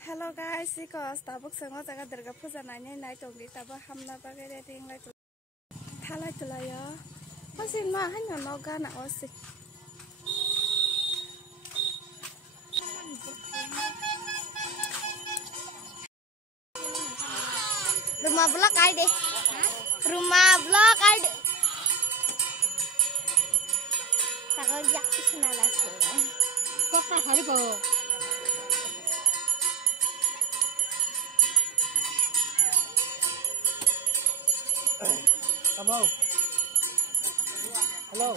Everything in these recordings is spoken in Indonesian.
Hello guys, because tabuk sengo jaga Durga Puja nai nai tongdi tabo hamna bagai reading lai tu thalai tu lai ya osin ma hanyo no gana osi rumah blok ai deh rumah blok ai deh takut jak pisna lah kok tak hari bo Kamu, halo.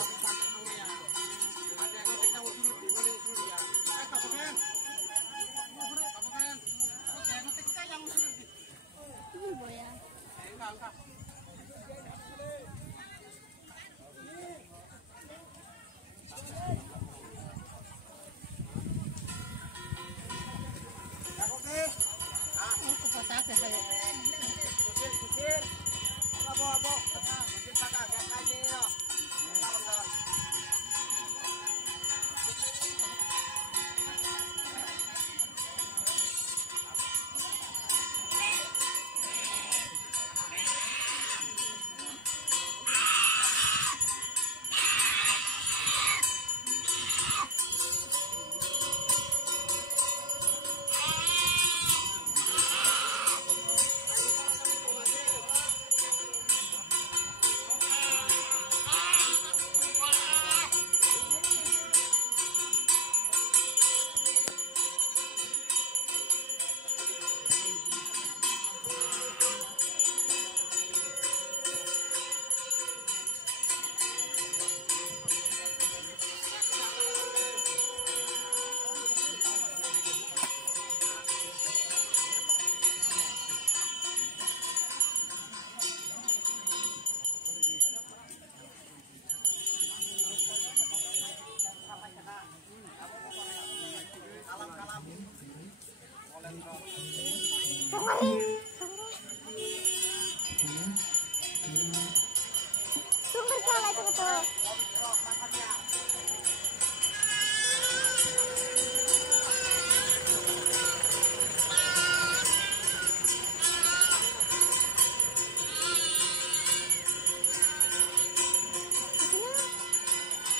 Sumber kala itu betul.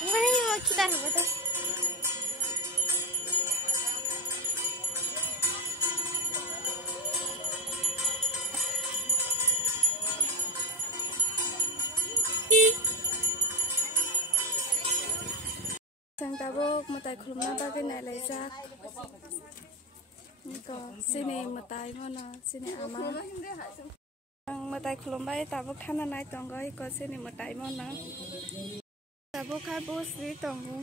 Mana yang mau kita betul? Sang tabuk matai khulumna bagai nai lejak. Niko sini matai mana sini ama. Sang matai khulum bai tabuk thana nai tonggoi ko sini matai mana. Tabuk kai bus di tonggu.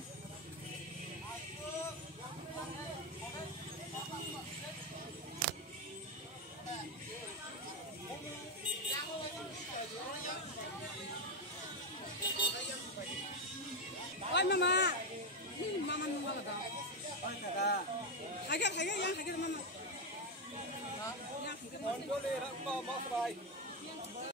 oi mama mama nunggu apa dah Oi kakak. haga yang haga mama Boleh, rak mau serai.